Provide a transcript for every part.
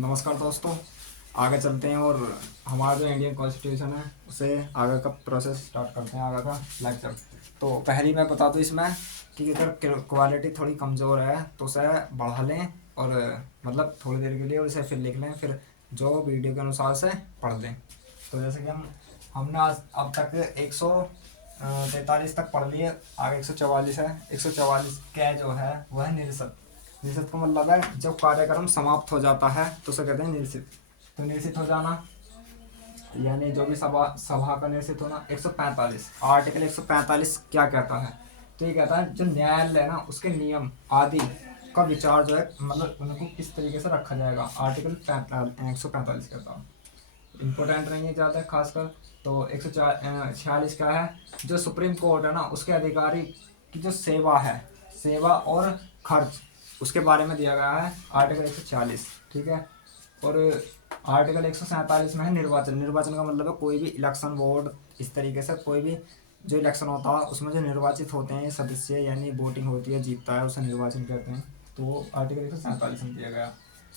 नमस्कार दोस्तों। आगे चलते हैं और हमारा जो इंडियन कॉन्स्टिट्यूशन है उसे आगे का प्रोसेस स्टार्ट करते हैं, आगे का लेक्चर। तो पहली मैं बता दूँ इसमें कि अगर क्वालिटी थोड़ी कमज़ोर है तो उसे बढ़ा लें और मतलब थोड़ी देर के लिए, और इसे फिर लिख लें, फिर जो वीडियो के अनुसार से पढ़ लें। तो जैसे कि हमने आज अब तक 143 तक पढ़ लिए, आगे 144 है। 144 का जो है वह है निरसत। निरसित का मतलब है जब कार्यक्रम समाप्त हो जाता है तो उसे कहते हैं निरसित। तो निरसित हो जाना यानी जो भी सभा सभा का निरसित होना। 145 आर्टिकल 145 क्या कहता है? तो ये कहता है जो न्यायालय है ना उसके नियम आदि का विचार जो है, मतलब उनको किस तरीके से रखा जाएगा, आर्टिकल 145 कहता है। इम्पोर्टेंट नहीं है ज़्यादा खासकर। तो 146 क्या है? जो सुप्रीम कोर्ट है ना उसके अधिकारी की जो सेवा है, सेवा और खर्च, उसके बारे में दिया गया है आर्टिकल 146। ठीक है। और आर्टिकल 147 में है निर्वाचन। निर्वाचन का मतलब है कोई भी इलेक्शन बोर्ड, इस तरीके से कोई भी जो इलेक्शन होता है उसमें जो निर्वाचित होते हैं सदस्य, यानी वोटिंग होती है, जीतता है, उसे निर्वाचन कहते हैं। तो वो आर्टिकल 147 में दिया गया।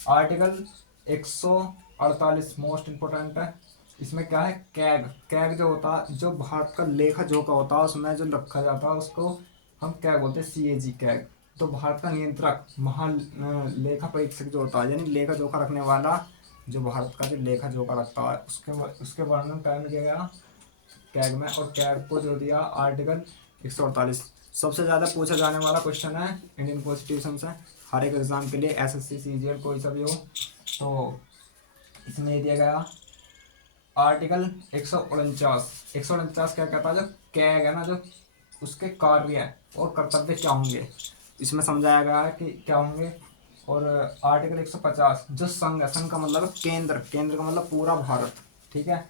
आर्टिकल 148 मोस्ट इम्पोर्टेंट है। इसमें क्या है? कैग। कैग जो होता है, जो भारत का लेखा जोखा होता है उसमें जो रखा जाता है उसको हम कैग बोलते हैं, CAG कैग। तो भारत का नियंत्रक महा लेखा परीक्षक जो होता है, यानी लेखा जोखा रखने वाला, जो भारत का जो लेखा जोखा रखता है उसके वर्णन कायम किया गया कैग में। और कैग को जो दिया आर्टिकल 148। सबसे ज़्यादा पूछा जाने वाला क्वेश्चन है इंडियन कॉन्स्टिट्यूशन से, हर एक एग्जाम के लिए, SSC CGL कोई सा भी हो। तो इसमें दिया गया आर्टिकल 149। 149 क्या कहता है? जो कैग है ना, जो उसके कार्य और कर्तव्य क्या होंगे, इसमें समझाया गया है कि क्या होंगे। और आर्टिकल 150 जो संघ है, संघ का मतलब केंद्र, केंद्र का मतलब पूरा भारत। ठीक है।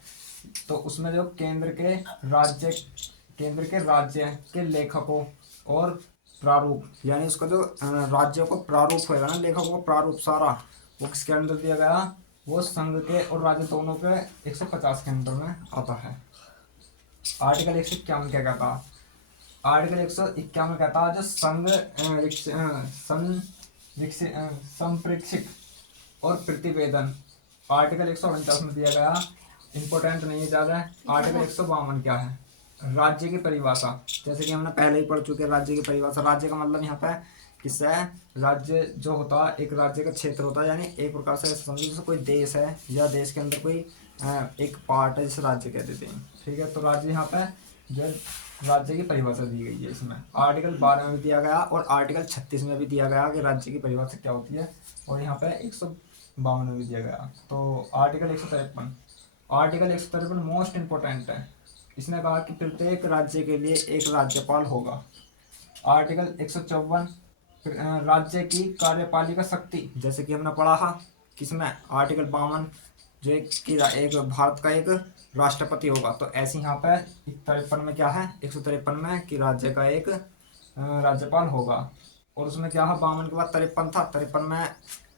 तो उसमें जो केंद्र के राज्य के लेखकों और प्रारूप, यानी उसका जो राज्यों को प्रारूप होएगा ना, लेखकों को प्रारूप सारा, वो किसके अंदर दिया गया? वो संघ के और राज्य दोनों के 150 के अंदर में आता है। आर्टिकल 151 क्या कहता? आर्टिकल 151 कहता है जो संप्रेक्षित और प्रतिवेदन, आर्टिकल 149 में दिया गया। इंपॉर्टेंट नहीं है ज़्यादा। आर्टिकल 152 क्या है? राज्य की परिभाषा। जैसे कि हमने पहले ही पढ़ चुके, राज्य की परिभाषा। राज्य का मतलब यहाँ पे किससे है? राज्य जो होता है, एक राज्य का क्षेत्र होता है, यानी एक प्रकार से समझो जैसे कोई देश है या देश के अंदर कोई एक पार्ट है जिसे राज्य कह देते हैं। ठीक है। तो राज्य यहाँ पे जो राज्य की परिभाषा दी गई है इसमें। आर्टिकल 12 में भी दिया गया और आर्टिकल 36 में भी दिया गया कि राज्य की परिभाषा क्या होती है। और यहाँ पे 152 में भी दिया गया। तो आर्टिकल 153, आर्टिकल 153 मोस्ट इम्पोर्टेंट है। इसने कहा कि प्रत्येक राज्य के लिए एक राज्यपाल होगा। आर्टिकल 154 राज्य की कार्यपालिका शक्ति, जैसे कि हमने पढ़ा था किसमें, आर्टिकल 52, जो एक भारत का एक राष्ट्रपति होगा। तो ऐसे यहाँ पे 153 में क्या है? 153 में कि राज्य का एक राज्यपाल होगा। और उसमें क्या है? 52 के बाद 53 था। 53 में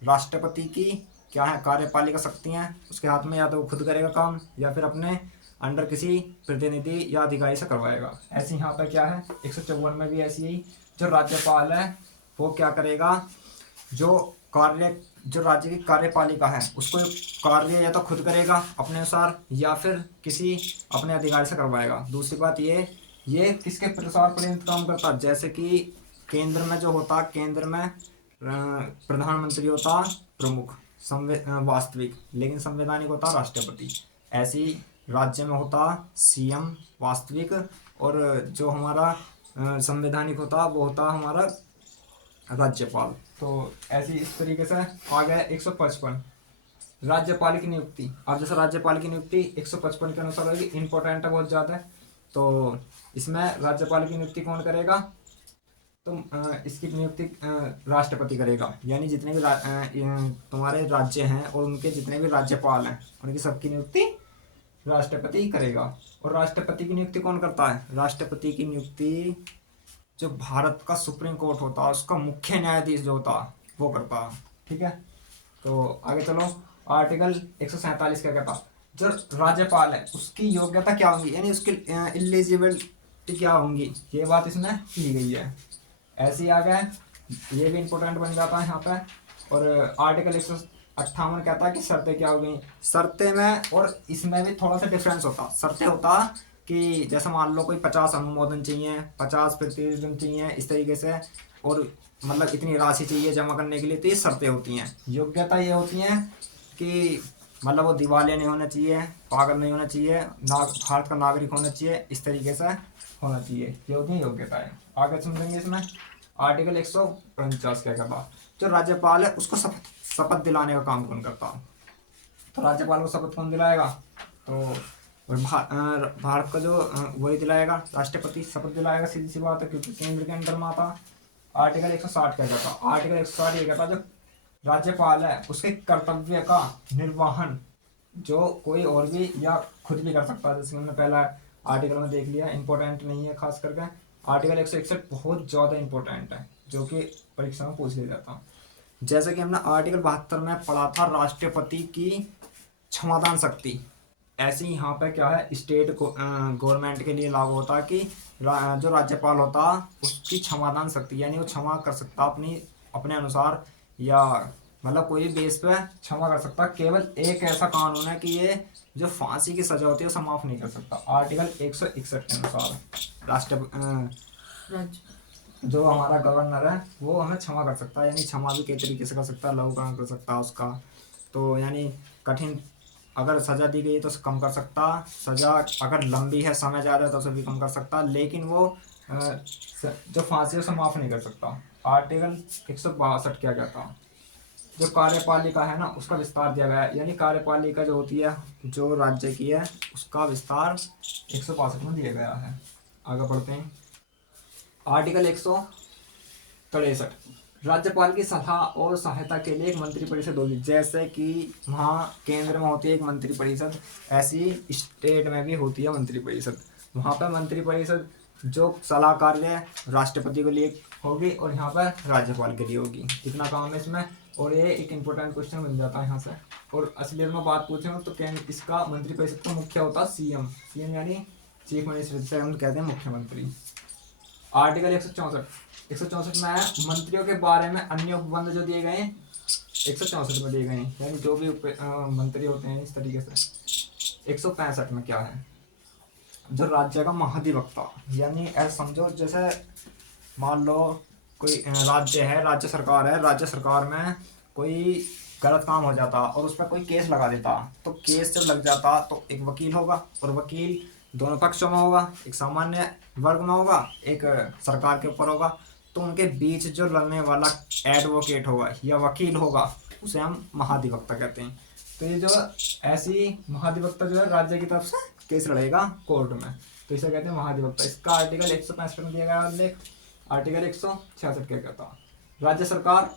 राष्ट्रपति की क्या है? कार्यपालिका शक्ति हैं उसके हाथ में, या तो वो खुद करेगा काम या फिर अपने अंडर किसी प्रतिनिधि या अधिकारी से करवाएगा। ऐसे यहाँ पे क्या है? 154 में भी ऐसी ही, जो राज्यपाल है वो क्या करेगा? जो राज्य की कार्यपालिका है उसको कार्य या तो खुद करेगा अपने अनुसार या फिर किसी अपने अधिकारी से करवाएगा। दूसरी बात ये किसके प्रसार पर्यंत काम करता है? जैसे कि केंद्र में जो होता, केंद्र में प्रधानमंत्री होता प्रमुख वास्तविक, लेकिन संवैधानिक होता राष्ट्रपति। ऐसे ही राज्य में होता CM वास्तविक, और जो हमारा संवैधानिक होता वो होता हमारा राज्यपाल। तो ऐसी इस तरीके से आ गया 155 राज्यपाल की नियुक्ति। अब जैसे राज्यपाल की नियुक्ति 155 के अनुसार होगी, इंपॉर्टेंट है बहुत ज़्यादा। तो इसमें राज्यपाल की नियुक्ति कौन करेगा? तो इसकी नियुक्ति राष्ट्रपति करेगा, यानी जितने भी तुम्हारे राज्य हैं और उनके जितने भी राज्यपाल हैं उनकी सबकी नियुक्ति राष्ट्रपति करेगा। और राष्ट्रपति की नियुक्ति कौन करता है? राष्ट्रपति की नियुक्ति जो भारत का सुप्रीम कोर्ट होता है उसका मुख्य न्यायाधीश जो होता है वो करता है। ठीक है। तो आगे चलो। आर्टिकल 147 क्या कहता? जो राज्यपाल है उसकी योग्यता क्या होगी, यानी उसकी एलिजिबिलिटी क्या होंगी, ये बात इसमें की गई है। ऐसे ही आ गया, ये भी इंपॉर्टेंट बन जाता है यहाँ पे। और आर्टिकल 58 कहता है कि शर्तें क्या हो गई। शर्तें में और इसमें भी थोड़ा सा डिफरेंस होता। शर्तें होता कि जैसे मान लो कोई 50 अनुमोदन चाहिए, 50 प्रतिवेदन चाहिए इस तरीके से, और मतलब इतनी राशि चाहिए जमा करने के लिए, तो ये शर्तें होती हैं। योग्यता ये होती हैं कि मतलब वो दिवालिया नहीं होना चाहिए, पागल नहीं होना चाहिए, भारत का नागरिक होना चाहिए, इस तरीके से होना चाहिए। ये होती है योग्यता है। आगे समझेंगे इसमें। आर्टिकल 149 क्या कहता, जो राज्यपाल है उसको शपथ दिलाने का काम कौन करता। तो राज्यपाल को शपथ कौन दिलाएगा, तो भारत का जो वही दिलाएगा, राष्ट्रपति शपथ दिलाएगा, सीधी सी बात है, क्योंकि केंद्र के अंदर में आता। आर्टिकल 160 क्या कहता, आर्टिकल 160 ये कहता जो राज्यपाल है उसके कर्तव्य का निर्वहन जो कोई और भी या खुद भी कर सकता है, जैसे हमने पहला आर्टिकल में देख लिया, इंपॉर्टेंट नहीं है खास करके। आर्टिकल 161 बहुत ज़्यादा इंपॉर्टेंट है, जो कि परीक्षा में पूछ लिया जाता है। जैसे कि हमने आर्टिकल 72 में पढ़ा था राष्ट्रपति की क्षमादान शक्ति, ऐसे ही यहाँ पे क्या है, स्टेट गवर्नमेंट के लिए लागू होता है कि जो राज्यपाल होता उसकी क्षमादान शक्ति, यानी वो क्षमा कर सकता अपने अनुसार, या मतलब कोई भी बेस पे क्षमा कर सकता। केवल एक ऐसा कानून है कि ये जो फांसी की सजा होती है उसे माफ नहीं कर सकता। आर्टिकल 161 के अनुसार जो हमारा गवर्नर है वो हमें क्षमा कर सकता है, यानी क्षमा भी कई तरीके से कर सकता है, लघुकरण कर सकता है उसका, तो यानी कठिन अगर सजा दी गई है तो उसे कम कर सकता, सजा अगर लंबी है, समय ज़्यादा है तो उसे भी कम कर सकता, लेकिन वो जो फांसी है उसे माफ़ नहीं कर सकता। आर्टिकल 162 क्या कहता, जो कार्यपालिका है ना उसका विस्तार दिया गया है, यानी कार्यपालिका जो होती है जो राज्य की है उसका विस्तार 162 में दिया गया है। आगे बढ़ते हैं। आर्टिकल 163, राज्यपाल की सलाह और सहायता के लिए एक मंत्रिपरिषद होगी। जैसे कि वहाँ केंद्र में होती है एक मंत्रिपरिषद, ऐसी स्टेट में भी होती है मंत्रिपरिषद। वहाँ पर मंत्रिपरिषद जो सलाह कार्य राष्ट्रपति के लिए होगी और यहाँ पर राज्यपाल के लिए होगी। इतना काम है इसमें, और ये एक इम्पोर्टेंट क्वेश्चन बन जाता है यहाँ से। और असलियत में बात पूछें तो इसका मंत्रिपरिषद का मुख्य होता है सीएम, यानी चीफ मिनिस्टर, जिसे हम कहते हैं मुख्यमंत्री। आर्टिकल 164 में है मंत्रियों के बारे में अन्य उपबंध जो दिए गए 164 में दिए गए हैं, यानी जो भी मंत्री होते हैं इस तरीके से। 165 में क्या है, जो राज्य का महाधिवक्ता, यानी ऐसा समझो जैसे मान लो कोई राज्य है, राज्य सरकार है, राज्य सरकार में कोई गलत काम हो जाता और उस पर कोई केस लगा देता, तो केस जब लग जाता तो एक वकील होगा, और वकील दोनों पक्षों में होगा, एक सामान्य वर्ग में होगा, एक सरकार के ऊपर होगा, तो उनके बीच जो लड़ने वाला एडवोकेट होगा या वकील होगा उसे हम महाधिवक्ता कहते हैं। तो ये जो ऐसी महाधिवक्ता जो है राज्य की तरफ से केस लड़ेगा कोर्ट में, तो इसे कहते हैं महाधिवक्ता। इसका आर्टिकल 165 में दिया गया उल्लेख। आर्टिकल 166 क्या कहता, राज्य सरकार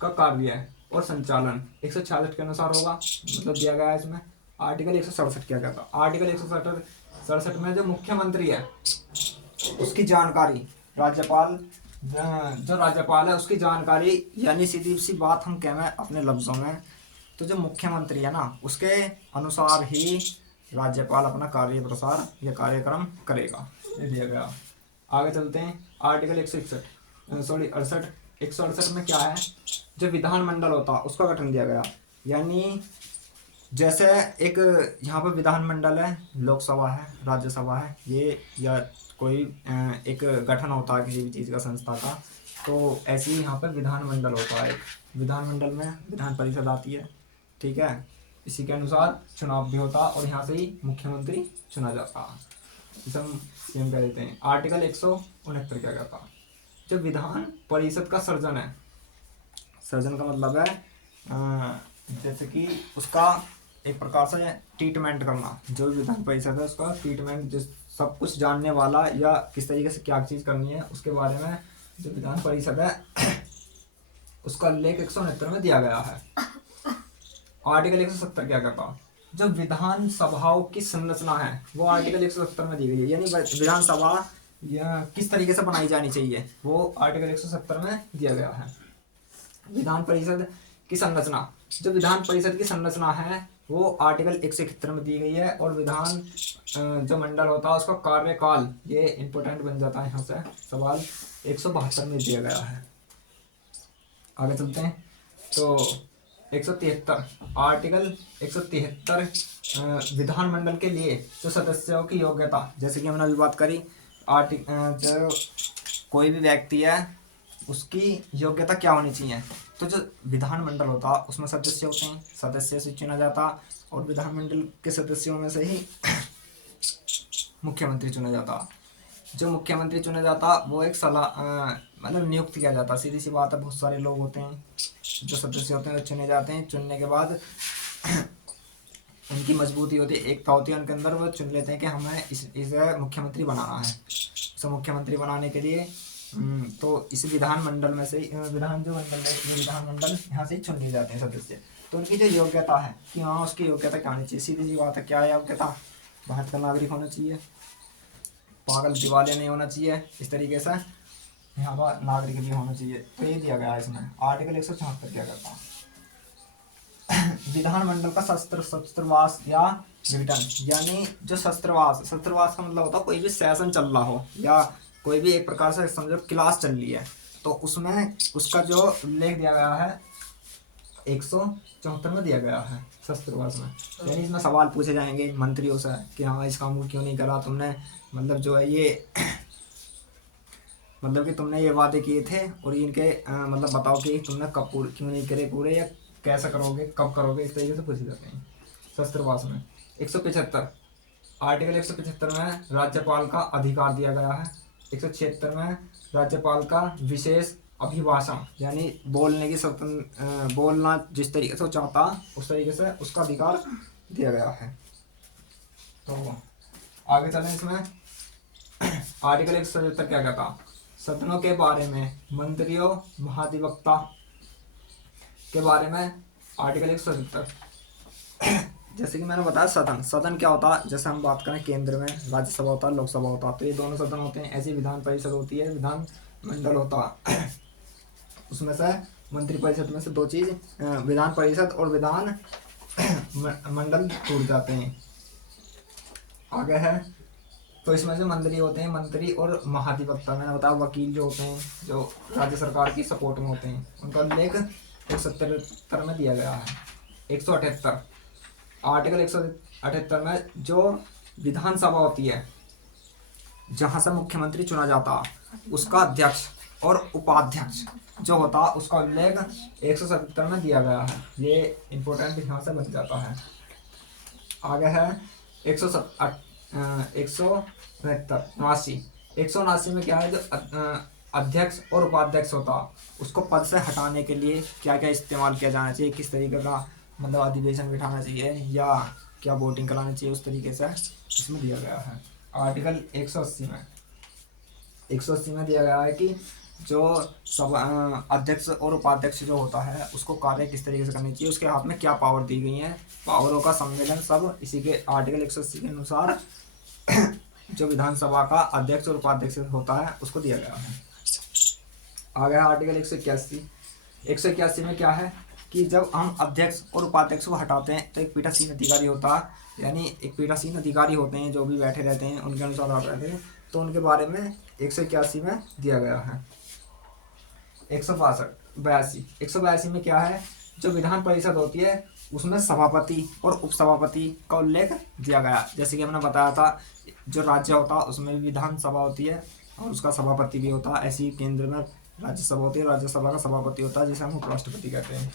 का कार्य और संचालन 166 के अनुसार होगा, मतलब दिया गया है इसमें। आर्टिकल 167 क्या कहता, आर्टिकल 167 में जो मुख्यमंत्री है उसकी जानकारी राज्यपाल, जो राज्यपाल है उसकी जानकारी, यानी सीधी सी बात हम कहें अपने लफ्ज़ों में, तो जो मुख्यमंत्री है ना उसके अनुसार ही राज्यपाल अपना कार्य प्रसार या कार्यक्रम करेगा, ये दिया गया। आगे चलते हैं। आर्टिकल 168 में क्या है, जो विधानमंडल होता है उसका गठन दिया गया, यानी जैसे एक यहाँ पर विधानमंडल है, लोकसभा है, राज्यसभा है, ये या कोई एक गठन होता है किसी भी चीज़ का, संस्था का, तो ऐसे ही यहाँ पर विधानमंडल होता है। विधानमंडल में विधान परिषद आती है, ठीक है, इसी के अनुसार चुनाव भी होता है और यहाँ से ही मुख्यमंत्री चुना जाता है, इसे हम सीएम कह देते हैं। आर्टिकल 169 क्या कहता, जो विधान परिषद का सर्जन है, सर्जन का मतलब है जैसे कि उसका एक प्रकार से ट्रीटमेंट करना, जो विधान परिषद है उसका ट्रीटमेंट, जिस सब कुछ जानने वाला या किस तरीके से क्या चीज़ करनी है उसके बारे में जो विधान परिषद है उसका उल्लेख 169 में दिया गया है। आर्टिकल 170 क्या कहता, जो विधान सभाओं की संरचना है वो आर्टिकल 170 में दी गई है, यानी विधानसभा या किस तरीके से बनाई जानी चाहिए वो आर्टिकल 170 में दिया गया है। विधान परिषद की संरचना, जो विधान परिषद की संरचना है वो आर्टिकल 171 में दी गई है, और विधान जो मंडल होता है उसका कार्यकाल, ये इंपॉर्टेंट बन जाता है यहाँ से सवाल, 172 में दिया गया है। आगे चलते हैं। तो 173 आर्टिकल 173 विधानमंडल के लिए जो सदस्यों की योग्यता, जैसे कि हमने अभी बात करी जो कोई भी व्यक्ति है उसकी योग्यता क्या होनी चाहिए। तो जो विधानमंडल होता उसमें सदस्य होते हैं, सदस्य से चुना जाता और विधानमंडल के सदस्यों में से ही मुख्यमंत्री चुना जाता। जो मुख्यमंत्री चुना जाता वो एक सलाह मतलब नियुक्त किया जाता। सीधी सी बात है, बहुत सारे लोग होते हैं जो सदस्य होते हैं वो चुने जाते हैं। चुनने के बाद उनकी मजबूती होती है, एकता होती है उनके अंदर, वो चुन लेते हैं कि हमें इसे मुख्यमंत्री बनाना है। इसे मुख्यमंत्री बनाने के लिए तो इस विधानमंडल में से विधानमंडल यहाँ से चुन लिए जाते हैं सदस्य। तो उनकी जो योग्यता है कि हाँ उसकी योग्यता क्या होनी चाहिए, सीधी सी बात है, क्या है योग्यता, भारत का नागरिक होना चाहिए, पागल दिवालिया नहीं होना चाहिए, इस तरीके से यहाँ पर नागरिक भी होना चाहिए। तो ये दिया गया है इसमें। आर्टिकल 174 क्या करता है, विधानमंडल का शस्त्रवास या विघटन, यानी जो शस्त्रवास का मतलब होता है कोई भी सेशन चल रहा हो या कोई भी एक प्रकार से समझो क्लास चल रही है, तो उसमें उसका जो उल्लेख दिया गया है 174 में दिया गया है शस्त्रवास में। यानी इसमें सवाल पूछे जाएंगे मंत्रियों से कि हाँ इस काम को क्यों नहीं करा तुमने, मतलब जो है ये मतलब कि तुमने ये वादे किए थे और इनके मतलब बताओ कि तुमने कब पूरे क्यों नहीं करे पूरे, या कैसे करोगे, कब करोगे, इस तरीके से पूछे जाते हैं शस्त्रवास में। 175 आर्टिकल 175 में राज्यपाल का अधिकार दिया गया है। 176 में राज्यपाल का विशेष अभिभाषण, यानी बोलने की स्वतंत्र, बोलना जिस तरीके से वो चाहता उस तरीके से उसका अधिकार दिया गया है। तो आगे चलें इसमें। आर्टिकल 177 क्या कहता, सदनों के बारे में, मंत्रियों महाधिवक्ता के बारे में। आर्टिकल 177 जैसे कि मैंने बताया सदन क्या होता है, जैसे हम बात करें केंद्र में राज्यसभा होता है, लोकसभा होता है, तो ये दोनों सदन होते हैं। ऐसी विधान परिषद होती है, विधान मंडल होता है। उसमें से मंत्रिपरिषद में से दो चीज, विधान परिषद और विधान मंडल टूट जाते हैं। आगे है तो इसमें जो मंत्री होते हैं, मंत्री और महाधिवक्ता, मैंने बताया वकील जो होते हैं जो राज्य सरकार की सपोर्ट में होते हैं, उनका उल्लेख 177 में दिया गया है। 178 आर्टिकल 178 में जो विधानसभा होती है जहाँ से मुख्यमंत्री चुना जाता उसका अध्यक्ष और उपाध्यक्ष जो होता उसका उल्लेख 177 में दिया गया है। ये इम्पोर्टेंट यहाँ से बन जाता है। आगे है 179 में क्या है, जो अध्यक्ष और उपाध्यक्ष होता उसको पद से हटाने के लिए क्या क्या इस्तेमाल किया जाना चाहिए, किस तरीके का मतलब अधिवेशन बिठाना चाहिए या क्या वोटिंग करानी चाहिए, उस तरीके से इसमें दिया गया है। आर्टिकल 180 में दिया गया है कि जो सब अध्यक्ष और उपाध्यक्ष जो होता है उसको कार्य किस तरीके से करनी चाहिए, उसके हाथ में क्या पावर दी गई है, पावरों का सम्मेलन सब इसी के आर्टिकल 180 के अनुसार जो विधानसभा का अध्यक्ष और उपाध्यक्ष होता है उसको दिया गया है। आगे आर्टिकल 181 में क्या है कि जब हम अध्यक्ष और उपाध्यक्ष को हटाते हैं तो एक पीठासीन अधिकारी होता है, यानी एक पीठासीन अधिकारी होते हैं जो भी बैठे रहते हैं उनके अनुसार आप रहते हैं, तो उनके बारे में 181 में दिया गया है। 182 में क्या है, जो विधान परिषद होती है उसमें सभापति और उपसभापति का उल्लेख दिया गया। जैसे कि हमने बताया था जो राज्य होता है उसमें भी विधानसभा होती है और उसका सभापति भी होता है। ऐसी केंद्र में राज्यसभा होती है, राज्यसभा का सभापति होता है जिसे हम उपराष्ट्रपति कहते हैं।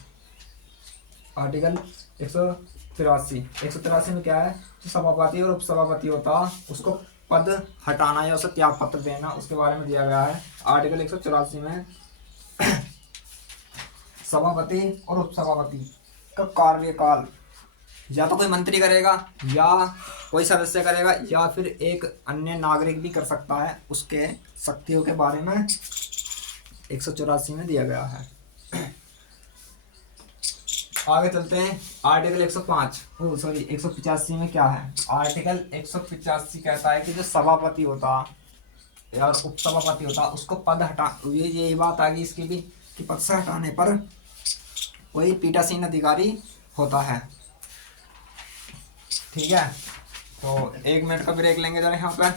आर्टिकल 183 में क्या है, जो सभापति और उपसभापति होता है उसको पद हटाना या उसे त्याग पत्र देना उसके बारे में दिया गया है। आर्टिकल 184 में सभापति और उपसभापति का कार्यकाल या तो कोई मंत्री करेगा या कोई सदस्य करेगा या फिर एक अन्य नागरिक भी कर सकता है, उसके शक्तियों के बारे में 184 में दिया गया है। आगे चलते हैं। आर्टिकल 185 में क्या है, आर्टिकल 185 कहता है कि जो सभापति होता या उपसभापति होता उसको पद हटा, यही बात आ गई इसकी भी कि पद से हटाने पर कोई पीठासीन अधिकारी होता है। ठीक है, तो 1 मिनट का ब्रेक लेंगे जरा यहाँ पे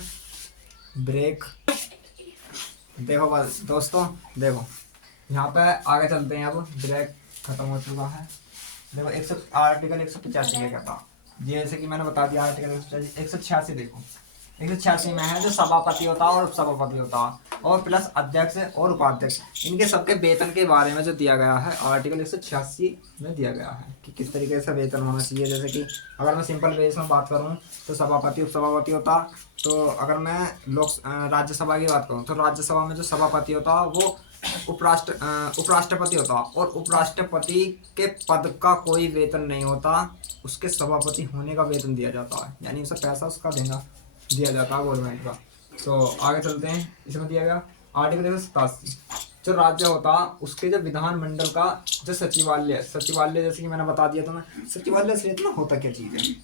ब्रेक। देखो बस दोस्तों, देखो यहाँ पे आगे चलते हैं। अब ब्रेक खत्म हो चुका है। देखो आर्टिकल 185 क्या कहता, जैसे कि मैंने बता दिया आर्टिकल 186 देखो 186 में है जो सभापति होता है और उपसभापति होता है और प्लस अध्यक्ष और उपाध्यक्ष, इनके सबके वेतन के बारे में जो दिया गया है आर्टिकल 186 में दिया गया है कि किस तरीके से वेतन होना चाहिए। जैसे कि अगर मैं सिंपल बेस में बात करूं तो सभापति उपसभापति होता, तो अगर मैं राज्यसभा की बात करूं तो राज्यसभा में जो सभापति होता वो उपराष्ट्रपति होता और उपराष्ट्रपति के पद का कोई वेतन नहीं होता, उसके सभापति होने का वेतन दिया जाता है, यानी उसे पैसा उसका देना दिया जाता है गवर्नमेंट का। तो आगे चलते हैं, इसमें दिया गया आर्टिकल 187 जो राज्य होता उसके जो विधानमंडल का जो सचिवालय जैसे कि मैंने बता दिया तुम्हें, सचिवालय से इतना होता क्या चीज़ है,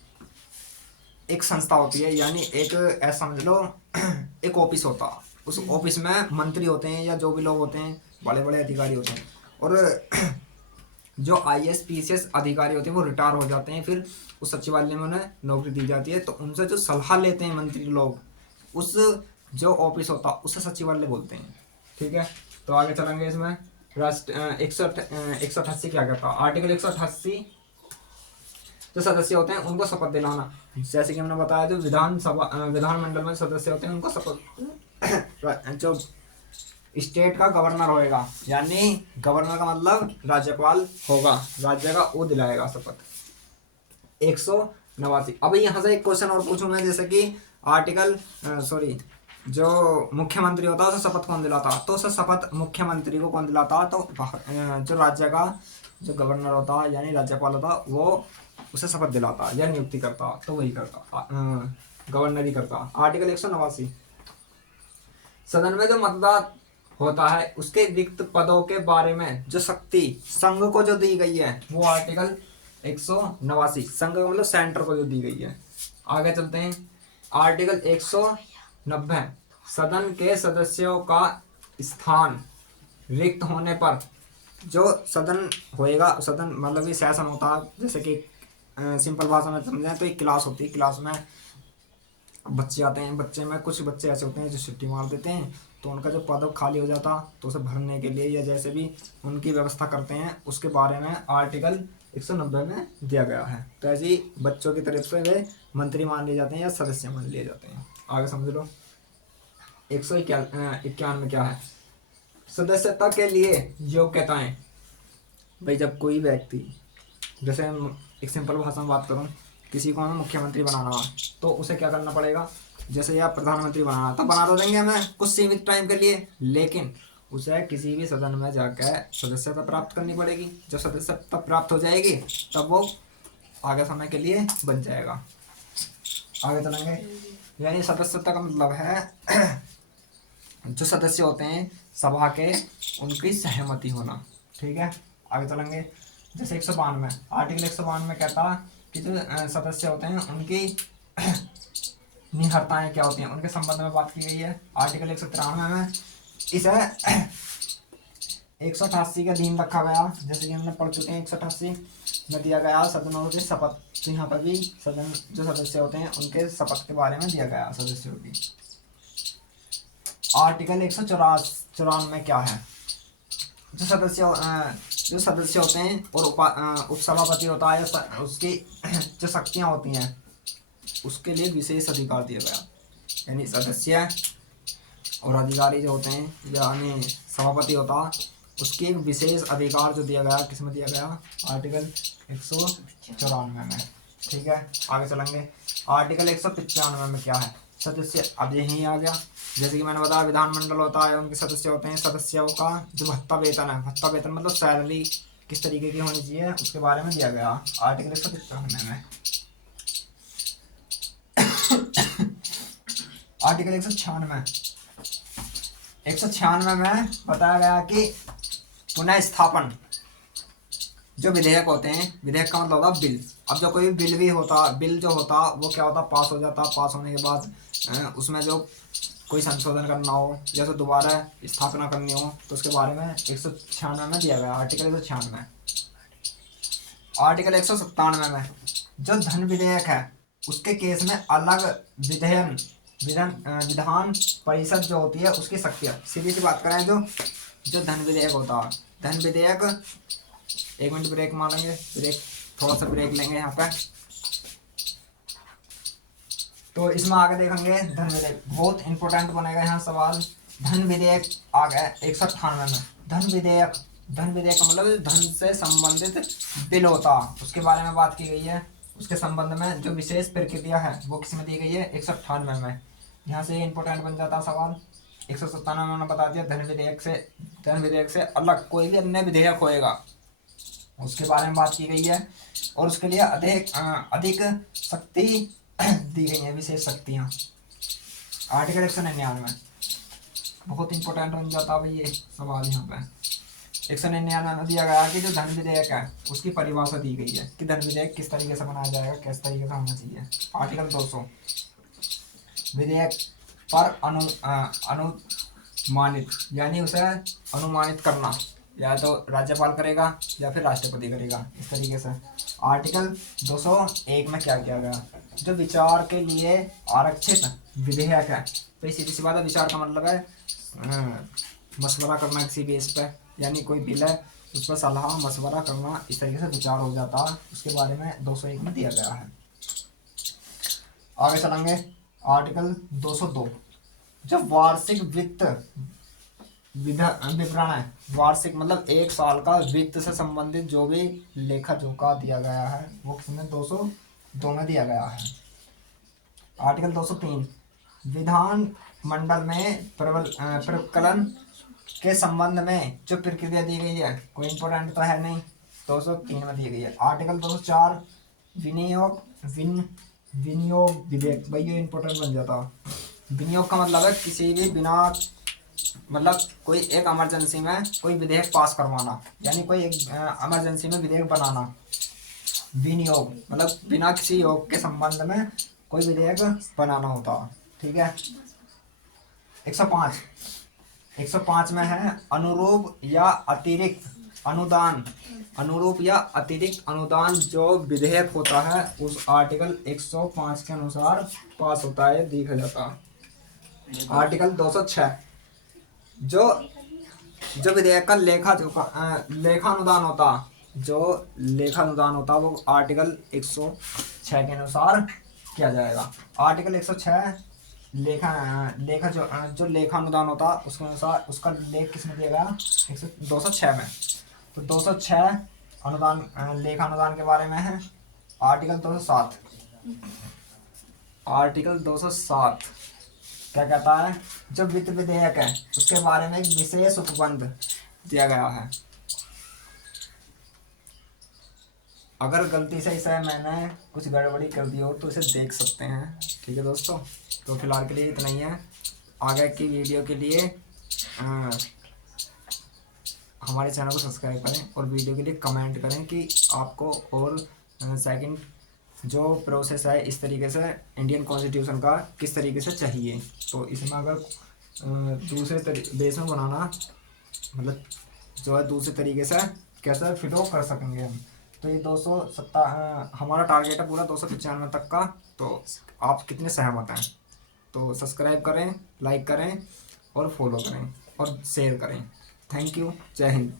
एक संस्था होती है, यानी एक ऐसा समझ लो एक ऑफिस होता, उस ऑफिस में मंत्री होते हैं या जो भी लोग होते हैं बड़े बड़े अधिकारी होते हैं, और जो IAS PCS अधिकारी होते हैं वो रिटायर हो जाते हैं, फिर उस सचिवालय में उन्हें नौकरी दी जाती है, तो उनसे जो सलाह लेते हैं मंत्री लोग, उस जो ऑफिस होता उसे सचिवालय बोलते हैं। ठीक है, तो आगे चलेंगे। इसमें राष्ट्र 188 क्या कहता है, आर्टिकल 188 जो सदस्य होते हैं उनको शपथ दिलाना, जैसे कि हमने बताया जो विधानमंडल में सदस्य होते हैं उनको शपथ जो स्टेट का गवर्नर होएगा, यानी गवर्नर का मतलब राज्यपाल होगा, राज्य का वो दिलाएगा शपथ। 189। अब यहाँ से एक क्वेश्चन और पूछूं मैं, जैसे कि आर्टिकल जो मुख्यमंत्री होता है उसे शपथ कौन दिलाता, तो उसे शपथ मुख्यमंत्री को कौन दिलाता, तो जो राज्य का जो गवर्नर होता है यानी राज्यपाल होता वो उसे शपथ दिलाता या नियुक्ति करता, तो वही करता, गवर्नर ही करता। आर्टिकल 189 सदन में जो मतदान होता है उसके रिक्त पदों के बारे में जो शक्ति संघ को जो दी गई है वो आर्टिकल 189 संघ का मतलब सेंटर को जो दी गई है। आगे चलते हैं, आर्टिकल 190 सदन के सदस्यों का स्थान रिक्त होने पर जो सदन होएगा, सदन मतलब ये सेशन होता है, जैसे कि सिंपल भाषा में समझें तो एक क्लास होती है, क्लास में बच्चे आते हैं, बच्चे में कुछ बच्चे ऐसे होते हैं जो छुट्टी मार देते हैं, तो उनका जो पद खाली हो जाता तो उसे भरने के लिए या जैसे भी उनकी व्यवस्था करते हैं उसके बारे में आर्टिकल 190 में दिया गया है। तो ऐसे ही बच्चों की तरफ से वे मंत्री मान लिए जाते हैं या सदस्य मान लिए जाते हैं। आगे समझ लो 151 में क्या है, सदस्यता के लिए योग्यताएं। भाई जब कोई व्यक्ति, जैसे एक सिंपल भाषा में बात करूं, किसी को हमें मुख्यमंत्री बनाना हो तो उसे क्या करना पड़ेगा, जैसे या प्रधानमंत्री बनाना तो बना तो देंगे हमें कुछ सीमित टाइम के लिए, लेकिन उसे किसी भी सदन में जाकर सदस्यता प्राप्त करनी पड़ेगी। जब सदस्यता प्राप्त हो जाएगी तब वो आगे समय के लिए बन जाएगा। आगे चलेंगे, यानी सदस्यता का मतलब है जो सदस्य होते हैं सभा के उनकी सहमति होना। ठीक है, आगे चलेंगे। जैसे 192 आर्टिकल 192 में कहता कि जो सदस्य होते हैं उनकी निहरताएं क्या होती हैं, उनके संबंध में बात की गई है। आर्टिकल 193 में इसे 188 का अधीन रखा गया, जैसे कि हमने पढ़ चुके हैं। 188 में दिया गया सदनों की शपथ, तो यहाँ पर भी सदन जो सदस्य होते हैं उनके शपथ के बारे में दिया गया सदस्यों की। आर्टिकल 194 में क्या है, जो सदस्य होते हैं और उपसभापति होता है, उसकी जो शक्तियाँ होती हैं उसके लिए विशेष अधिकार दिया गया, यानी सदस्य और अधिकारी जो होते हैं यानी सभापति होता उसकी एक विशेष अधिकार जो दिया गया, किसमें दिया गया, आर्टिकल 194 में। ठीक है, आगे चलेंगे। आर्टिकल 195 में क्या है, सदस्य, अब यही आ गया, जैसे कि मैंने बताया विधानमंडल होता है उनके सदस्य होते हैं, सदस्यों का जो भत्ता वेतन है, भत्ता वेतन मतलब सैलरी किस तरीके की होनी चाहिए उसके बारे में दिया गया आर्टिकल 195 में। आर्टिकल 196 में बताया गया कि पुनः स्थापन जो विधेयक होते हैं, विधेयक का मतलब होता बिल। अब जो कोई बिल भी होता, बिल जो होता वो क्या होता, पास हो जाता, पास होने के बाद उसमें जो कोई संशोधन करना हो या तो दोबारा स्थापना करनी हो तो उसके बारे में 196 में दिया गया, आर्टिकल 196। आर्टिकल 197 में जो धन विधेयक है उसके केस में अलग विधान परिषद जो होती है उसकी शक्तियाँ। सीधी सी बात करें, जो धन विधेयक होता है, धन विधेयक, 1 मिनट ब्रेक मारेंगे, ब्रेक। थोड़ा सा ब्रेक लेंगे यहाँ पे। तो इसमें आगे देखेंगे धन विधेयक, बहुत इंपॉर्टेंट बनेगा यहाँ सवाल। धन विधेयक आ गया 198 में। धन विधेयक, धन विधेयक का मतलब धन से संबंधित बिल होता, उसके बारे में बात की गई है। उसके संबंध में जो विशेष प्रक्रिया है वो किस में दी गई है, 198 में। यहाँ से इंपॉर्टेंट बन जाता सवाल। 197 में बता दिया धन विधेयक से अलग कोई भी अन्य विधेयक होएगा उसके बारे में बात की गई है, और उसके लिए अधिक शक्ति दी गई है, विशेष शक्तियाँ। आर्टिकल 199 बहुत इंपॉर्टेंट बन जाता भाई ये सवाल यहाँ पे। 199 में दिया गया कि जो धन विधेयक है उसकी परिभाषा दी गई है कि धन विधेयक किस तरीके से बनाया जाएगा, किस तरीके से होना चाहिए। आर्टिकल 200 विधेयक पर अनुमानित, यानी उसे अनुमानित करना या तो राज्यपाल करेगा या फिर राष्ट्रपति करेगा, इस तरीके से। आर्टिकल 201 में क्या किया गया, जो विचार के लिए आरक्षित विधेयक है, तो सीधी सी बात है, विचार का मतलब है मशवरा करना किसी बेस पे, यानी कोई बिल है उस पर सलाह मशवरा करना, इस तरीके से विचार हो जाता है, उसके बारे में 201 में दिया गया है। आगे चलेंगे आर्टिकल 202, जब वार्षिक वित्त विवरण है, वार्षिक मतलब एक साल का वित्त से संबंधित जो भी लेखा जोखा दिया गया है वो किसमें 202 में दिया गया है। आर्टिकल 203 विधान मंडल में प्रकलन के संबंध में जो प्रक्रिया दी गई है, कोई इंपॉर्टेंट तो है नहीं, 203 में दी गई है। आर्टिकल 204 विनियोग विधेयक, भाई ये इंपॉर्टेंट बन जाता। विनियोग का मतलब है किसी भी बिना मतलब कोई एक इमरजेंसी में कोई विधेयक पास करवाना, यानी कोई एक इमरजेंसी में विधेयक बनाना। विनियोग मतलब बिना किसी योग के संबंध में कोई विधेयक बनाना होता, ठीक है। 105 में है अनुरूप या अतिरिक्त अनुदान, अनुरूप या अतिरिक्त अनुदान जो विधेयक होता है उस आर्टिकल 105 के अनुसार पास होता है, देखा जाता। आर्टिकल 206 जो विधेयक का लेखानुदान होता, जो लेखानुदान होता वो आर्टिकल 106 के अनुसार किया जाएगा। आर्टिकल 106 लेखा जो लेखानुदान होता उसके अनुसार उसका लेख किसमें दिया गया, 206 में। तो 206 अनुदान लेखानुदान के बारे में है। आर्टिकल 207, आर्टिकल 207 क्या कहता है, जो वित्त विधेयक है उसके बारे में एक विशेष उपबंध दिया गया है। अगर गलती से इसे मैंने कुछ गड़बड़ी कर दी हो तो इसे देख सकते हैं, ठीक है दोस्तों। तो फिलहाल के लिए इतना ही है। आगे की वीडियो के लिए हमारे चैनल को सब्सक्राइब करें और वीडियो के लिए कमेंट करें कि आपको और सेकंड जो प्रोसेस है इस तरीके से इंडियन कॉन्स्टिट्यूशन का किस तरीके से चाहिए। तो इसमें अगर दूसरे बेस में बनाना मतलब जो है दूसरे तरीके से कैसे फिट कर सकेंगे हम। तो ये 270 हमारा टारगेट है पूरा 295 तक का। तो आप कितने सहमत हैं? तो सब्सक्राइब करें, लाइक करें और फॉलो करें और शेयर करें। थैंक यू, जय हिंद।